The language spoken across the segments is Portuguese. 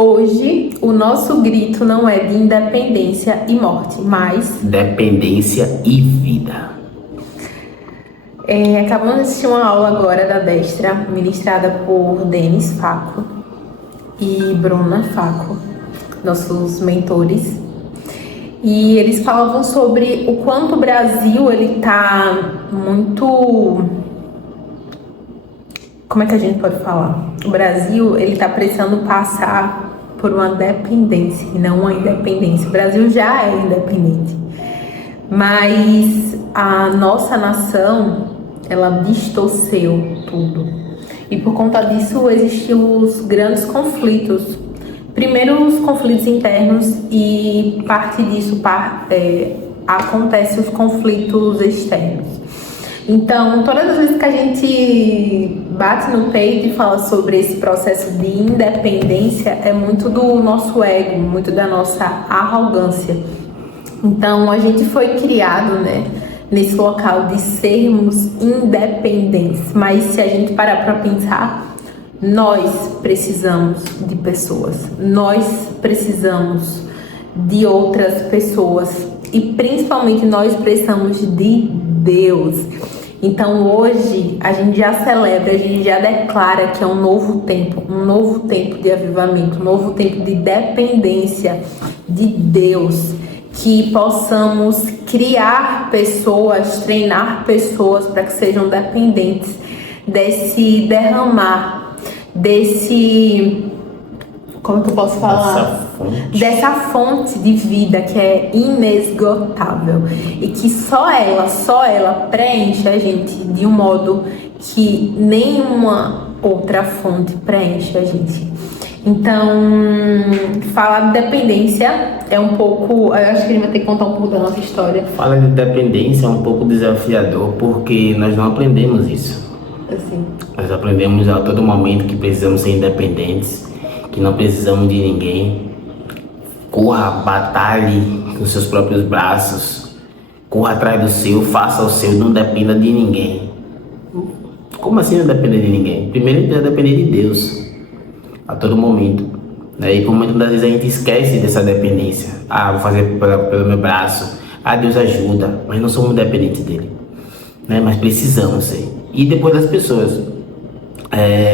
Hoje, o nosso grito não é de independência e morte, mas dependência e vida. Acabamos de assistir uma aula agora da Destra, ministrada por Denis Faco e Bruna Faco, nossos mentores. E eles falavam sobre o quanto o Brasil, ele tá muito... Como é que a gente pode falar? O Brasil, ele tá precisando passar por uma dependência e não uma independência. O Brasil já é independente, mas a nossa nação, ela distorceu tudo. E por conta disso, existiam os grandes conflitos. Primeiro, os conflitos internos, e parte disso acontece os conflitos externos. Então, todas as vezes que a gente bate no peito e fala sobre esse processo de independência, é muito do nosso ego, muito da nossa arrogância. Então, a gente foi criado, nesse local de sermos independentes. Mas se a gente parar para pensar, nós precisamos de pessoas, nós precisamos de outras pessoas e principalmente nós precisamos de Deus. Então hoje a gente já celebra, a gente já declara que é um novo tempo de avivamento, um novo tempo de dependência de Deus, que possamos criar pessoas, treinar pessoas para que sejam dependentes desse derramar, como que eu posso falar? Dessa fonte de vida que é inesgotável e que só ela preenche a gente de um modo que nenhuma outra fonte preenche a gente. Então, falar de dependência é um pouco... Eu acho que ele vai ter que contar um pouco da nossa história. Falar de dependência é um pouco desafiador, porque nós não aprendemos isso. Assim. Nós aprendemos a todo momento que precisamos ser independentes, que não precisamos de ninguém. Corra, batalhe com seus próprios braços, corra atrás do seu, faça o seu, não dependa de ninguém. Como assim não depender de ninguém? Primeiro a gente deve depender de Deus a todo momento, E por muitas das vezes a gente esquece dessa dependência. Vou fazer pelo meu braço, Deus ajuda, mas não somos dependentes dele, Mas precisamos ser. E depois das pessoas,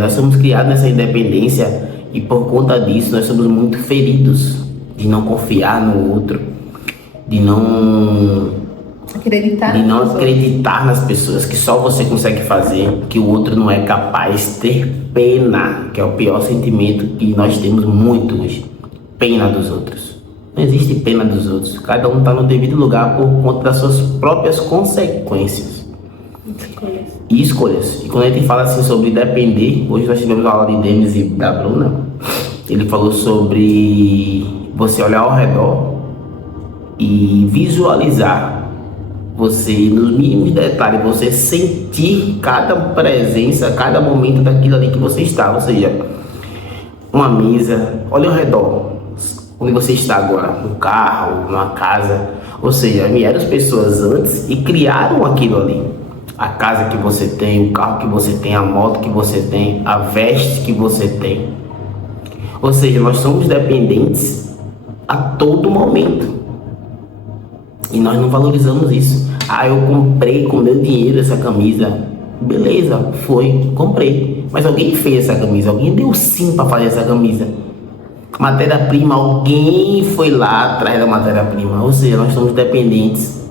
nós somos criados nessa independência e por conta disso nós somos muito feridos de não confiar no outro, de não acreditar nas pessoas, que só você consegue fazer, que o outro não é capaz. Ter pena, que é o pior sentimento que nós temos muito hoje, pena dos outros. Não existe pena dos outros, cada um está no devido lugar por conta das suas próprias consequências e escolhas. E quando a gente fala assim sobre depender, hoje nós tivemos a aula de Denis e da Bruna, ele falou sobre você olhar ao redor e visualizar, você nos mínimos detalhes, você sentir cada presença, cada momento daquilo ali que você está. Ou seja, uma mesa, olha ao redor, onde você está agora, no carro, numa casa. Ou seja, vieram as pessoas antes e criaram aquilo ali. A casa que você tem, o carro que você tem, a moto que você tem, a veste que você tem. Ou seja, nós somos dependentes a todo momento. E nós não valorizamos isso. Eu comprei com meu dinheiro essa camisa. Beleza, comprei. Mas alguém fez essa camisa, alguém deu sim para fazer essa camisa. Matéria-prima, alguém foi lá atrás da matéria-prima. Ou seja, nós somos dependentes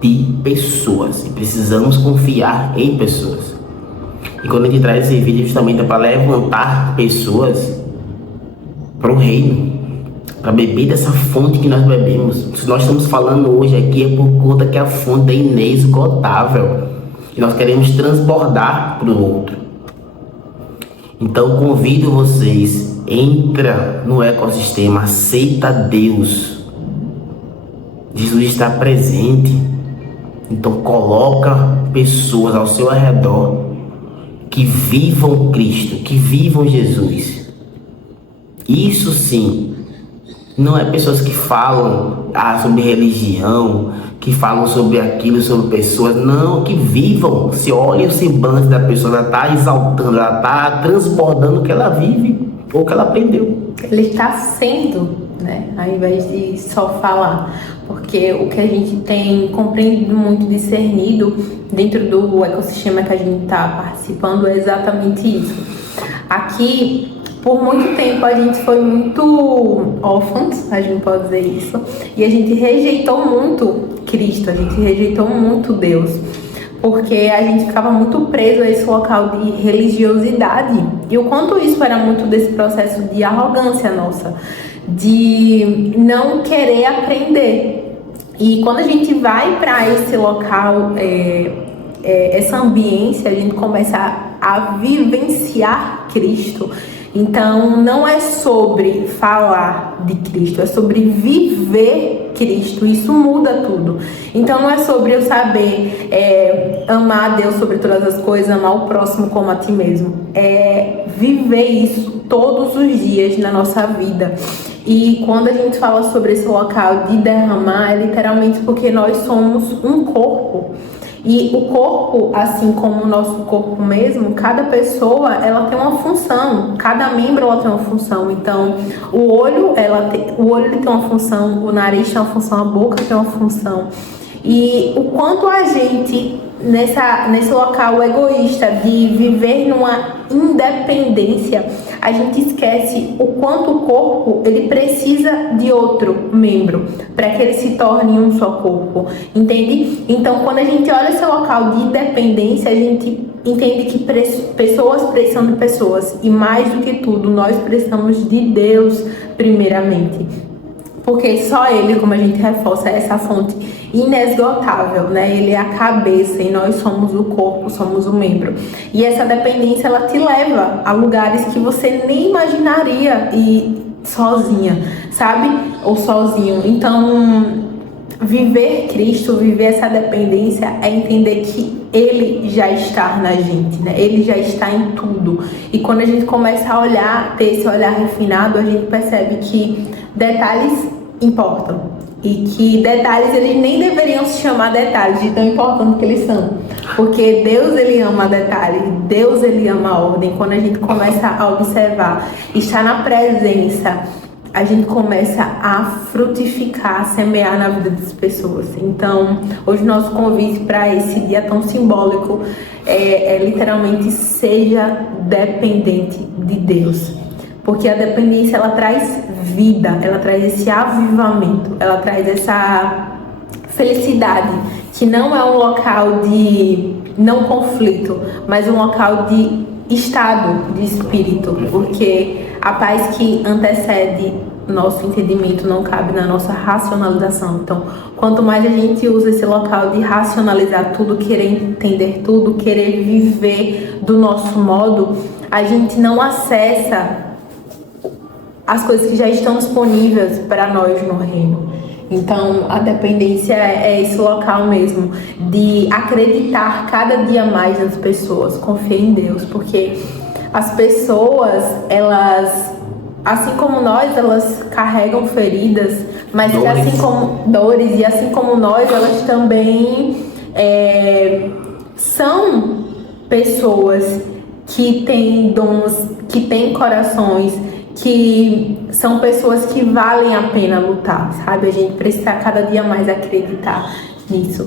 de pessoas e precisamos confiar em pessoas. E quando a gente traz esse vídeo, justamente é para levantar pessoas para o reino, para beber dessa fonte que nós bebemos. Se nós estamos falando hoje aqui é por conta que a fonte é inesgotável e nós queremos transbordar para o outro. Então convido vocês, entra no ecossistema, aceita Deus. Jesus está presente. Então coloca pessoas ao seu redor que vivam Cristo, que vivam Jesus. Isso sim, não é pessoas que falam sobre religião, que falam sobre aquilo, sobre pessoas. Não, que vivam. Se olha o semblante da pessoa, ela está exaltando, ela está transbordando o que ela vive. ou que ela aprendeu. Ele está sendo, né? Ao invés de só falar. Porque o que a gente tem compreendido muito, discernido dentro do ecossistema que a gente está participando é exatamente isso. Aqui, por muito tempo, a gente foi muito órfãos, a gente pode dizer isso, e a gente rejeitou muito Cristo, a gente rejeitou muito Deus, porque a gente ficava muito preso a esse local de religiosidade. E o quanto isso era muito desse processo de arrogância nossa, de não querer aprender. E quando a gente vai para esse local, essa ambiência, a gente começa a vivenciar Cristo. Então, não é sobre falar de Cristo, é sobre viver Cristo. Isso muda tudo. Então, não é sobre eu saber amar a Deus sobre todas as coisas, amar o próximo como a ti mesmo. É viver isso todos os dias na nossa vida. E quando a gente fala sobre esse local de derramar, é literalmente porque nós somos um corpo. E o corpo, assim como o nosso corpo mesmo, cada pessoa, ela tem uma função, cada membro ela tem uma função. Então, o olho ele tem uma função, o nariz tem uma função, a boca tem uma função. E o quanto a gente, nesse local egoísta de viver numa independência, a gente esquece o quanto o corpo ele precisa de outro membro para que ele se torne um só corpo, entende? Então, quando a gente olha esse local de independência, a gente entende que pessoas precisam de pessoas, e mais do que tudo, nós precisamos de Deus primeiramente. Porque só Ele, como a gente reforça, é essa fonte inesgotável, né? Ele é a cabeça e nós somos o corpo, somos o membro. E essa dependência, ela te leva a lugares que você nem imaginaria ir sozinha, sabe? Ou sozinho. Então, viver Cristo, viver essa dependência é entender que Ele já está na gente, né? Ele já está em tudo. E quando a gente começa a olhar, ter esse olhar refinado, a gente percebe que detalhes importam. E que detalhes, eles nem deveriam se chamar detalhes, de tão importantes que eles são. Porque Deus, Ele ama detalhes, Deus, Ele ama a ordem. Quando a gente começa a observar, estar na presença, a gente começa a frutificar, a semear na vida das pessoas. Então, hoje nosso convite para esse dia tão simbólico é literalmente seja dependente de Deus. Porque a dependência, ela traz vida, ela traz esse avivamento, ela traz essa felicidade, que não é um local de não conflito, mas um local de estado de espírito, porque a paz que antecede nosso entendimento não cabe na nossa racionalização. Então, quanto mais a gente usa esse local de racionalizar tudo, querer entender tudo, querer viver do nosso modo, a gente não acessa as coisas que já estão disponíveis para nós no reino. Então, a dependência é esse local mesmo, de acreditar cada dia mais nas pessoas, confiar em Deus, porque as pessoas, elas, assim como nós, elas carregam feridas, mas que assim como dores, e assim como nós, elas também são pessoas que têm dons, que têm corações, que são pessoas que valem a pena lutar, sabe? A gente precisa cada dia mais acreditar nisso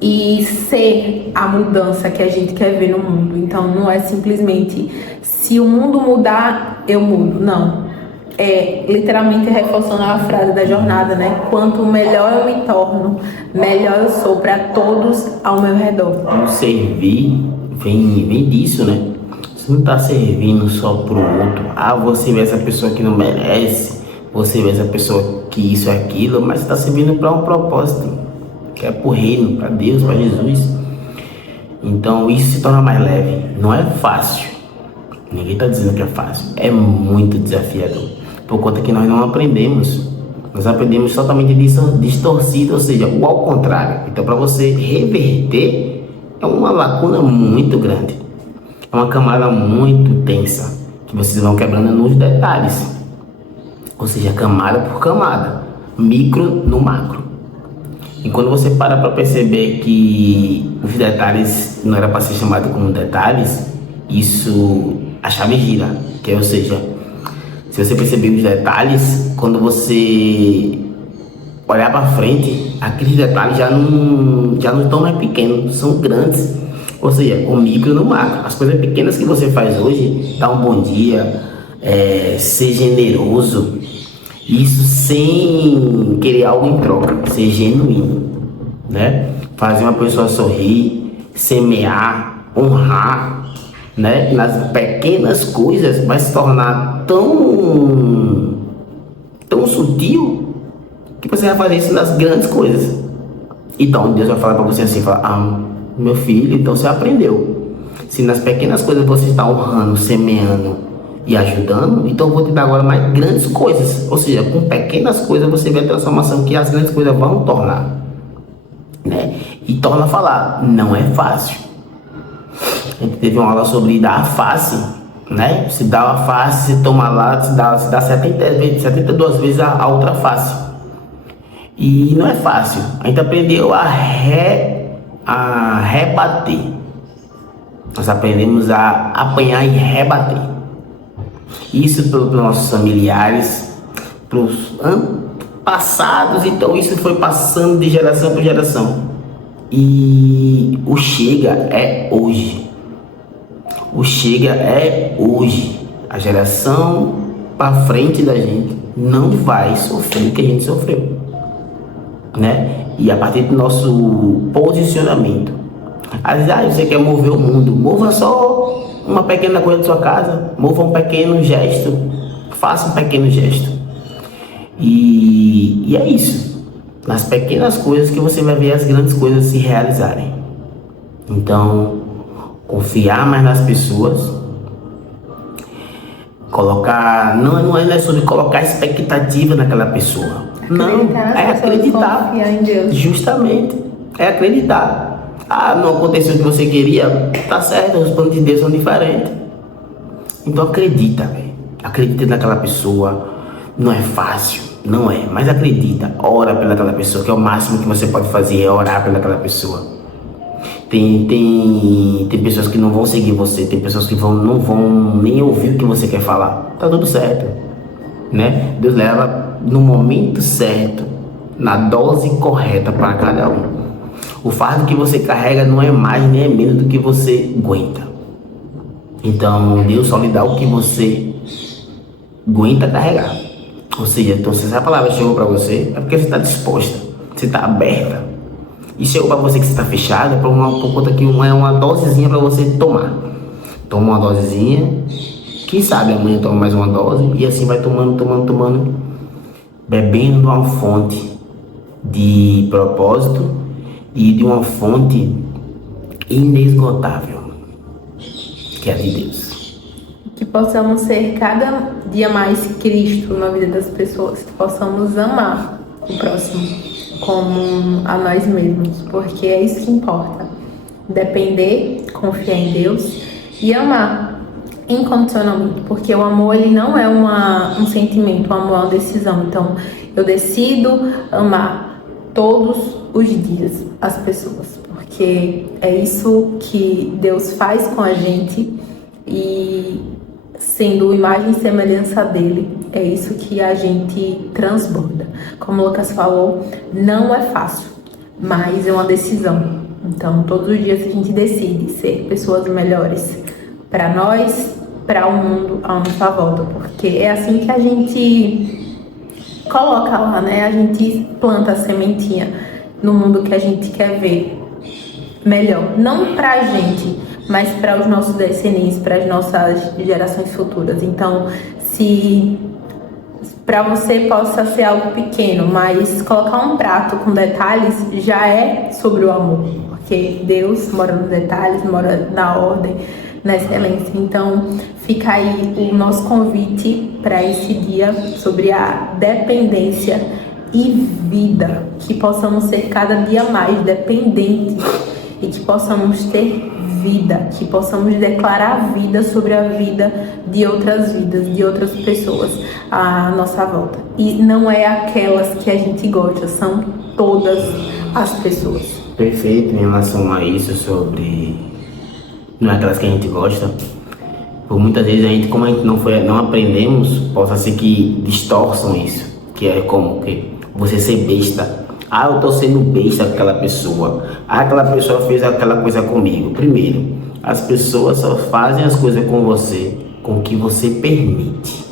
e ser a mudança que a gente quer ver no mundo. Então, não é simplesmente se o mundo mudar, eu mudo, não. É literalmente reforçando a frase da jornada, né? Quanto melhor eu me torno, melhor eu sou para todos ao meu redor. O servir vem disso, né? Você não tá servindo só pro outro. Ah, você vê essa pessoa que não merece, você vê essa pessoa que isso e aquilo, mas você tá servindo para um propósito, que é pro reino, para Deus, para Jesus. Então isso se torna mais leve. Não é fácil. Ninguém tá dizendo que é fácil. É muito desafiador. Por conta que nós não aprendemos. Nós aprendemos totalmente distorcido, ou seja, o ao contrário. Então, para você reverter, é uma lacuna muito grande. É uma camada muito tensa, que vocês vão quebrando nos detalhes. Ou seja, camada por camada, micro no macro. E quando você para perceber que os detalhes não era para ser chamado como detalhes, isso, a chave gira. Que, ou seja, Se você perceber os detalhes, quando você olhar para frente, aqueles detalhes já não estão mais pequenos, são grandes. Ou seja, o micro no macro. As coisas pequenas que você faz hoje, dar um bom dia, ser generoso, isso sem querer algo em troca, ser genuíno, né? Fazer uma pessoa sorrir, semear, honrar, né? Nas pequenas coisas vai se tornar tão sutil que você vai fazer isso nas grandes coisas. Então Deus vai falar para você assim, meu filho, então você aprendeu. Se nas pequenas coisas você está honrando, semeando e ajudando, então eu vou te dar agora mais grandes coisas. Ou seja, com pequenas coisas você vê a transformação que as grandes coisas vão tornar, né? E torna a falar, não é fácil. A gente teve uma aula sobre dar a face, né? Se dá a face, se toma lá, se dá 72 vezes a outra face. E não é fácil. A gente aprendeu a rebater. Nós aprendemos a apanhar e rebater. Isso pelos nossos familiares, pelos passados. Então isso foi passando de geração para geração. E o chega é hoje. O chega é hoje. A geração para frente da gente não vai sofrer o que a gente sofreu, né? E a partir do nosso posicionamento, às vezes você quer mover o mundo, mova só uma pequena coisa da sua casa, mova um pequeno gesto, faça um pequeno gesto. E é isso, nas pequenas coisas que você vai ver as grandes coisas se realizarem. Então, confiar mais nas pessoas, colocar, não é sobre colocar expectativa naquela pessoa. Não, é acreditar. Confiar em Deus. Justamente, é acreditar. Não aconteceu o que você queria, tá certo, os planos de Deus são diferentes. Então acredita, velho. Acredita naquela pessoa. Não é fácil, não é, mas acredita. Ora pelaquela pessoa, que é o máximo que você pode fazer, é orar pelaquela pessoa. Tem pessoas que não vão seguir você, tem pessoas que não vão nem ouvir o que você quer falar. Tá tudo certo, né? Deus leva no momento certo, na dose correta para cada um. O fardo que você carrega não é mais nem é menos do que você aguenta. Então Deus só lhe dá o que você aguenta carregar. Ou seja, então se essa palavra chegou para você, é porque você está disposta, você está aberta. E chegou para você que você está fechada, por conta que é uma dosezinha para você tomar. Toma uma dosezinha, quem sabe amanhã toma mais uma dose, e assim vai tomando, bebendo de uma fonte de propósito e de uma fonte inesgotável, que é a de Deus. Que possamos ser cada dia mais Cristo na vida das pessoas, que possamos amar o próximo como a nós mesmos, porque é isso que importa. Depender, confiar em Deus e amar incondicionalmente, porque o amor ele não é um sentimento, o amor é uma decisão. Então eu decido amar todos os dias as pessoas, porque é isso que Deus faz com a gente, e sendo imagem e semelhança dele, é isso que a gente transborda. Como o Lucas falou, não é fácil, mas é uma decisão. Então, todos os dias a gente decide ser pessoas melhores para nós, para o mundo à nossa volta, porque é assim que a gente coloca lá, né? A gente planta a sementinha no mundo que a gente quer ver melhor. Não para a gente, mas para os nossos descendentes, para as nossas gerações futuras. Então, se para você possa ser algo pequeno, mas colocar um prato com detalhes já é sobre o amor, porque Deus mora nos detalhes, mora na ordem, na excelência. Então, fica aí o nosso convite para esse dia sobre a dependência e vida, que possamos ser cada dia mais dependentes e que possamos ter vida, que possamos declarar vida sobre a vida de outras vidas, de outras pessoas à nossa volta. E não é aquelas que a gente gosta, são todas as pessoas. Perfeito em relação a isso, sobre não é aquelas que a gente gosta. Por muitas vezes como a gente não aprendemos, possa ser que distorçam isso, que é como que você ser besta. Ah, eu tô sendo besta com aquela pessoa. Ah, aquela pessoa fez aquela coisa comigo. Primeiro, as pessoas só fazem as coisas com você com o que você permite.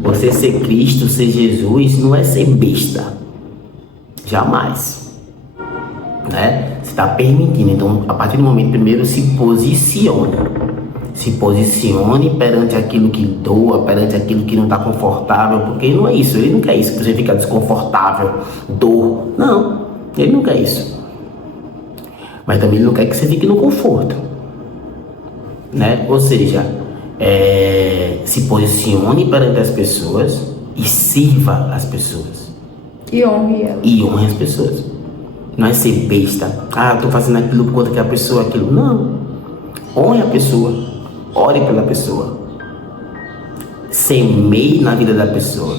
Você ser Cristo, ser Jesus, não é ser besta. Jamais. Né? Você está permitindo. Então, a partir do momento, primeiro se posicione. Se posicione perante aquilo que doa, perante aquilo que não está confortável, porque não é isso. Ele não quer isso, que você fica desconfortável, dor. Não, ele não quer isso. Mas também ele não quer que você fique no conforto. Né? Ou seja, se posicione perante as pessoas e sirva as pessoas. E honre elas. E honre as pessoas. Não é ser besta. Ah, eu tô fazendo aquilo por conta que a pessoa aquilo. Não. Honre a pessoa. Ore pela pessoa. Semeie na vida da pessoa.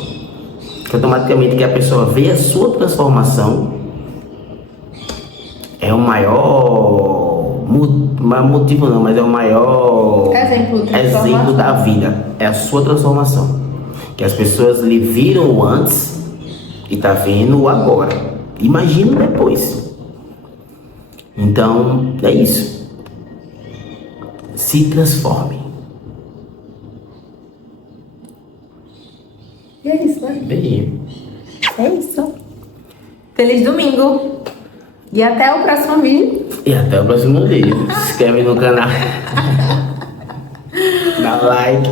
Que automaticamente que a pessoa vê a sua transformação é o maior motivo não, mas é o maior exemplo da vida. É a sua transformação. Que as pessoas lhe viram o antes e tá vendo o agora. Imagina depois. Então, é isso. Se transforme. E é isso, né? Bem. É isso. Feliz domingo. E até o próximo vídeo. E até o próximo vídeo. Se inscreve no canal. Dá like.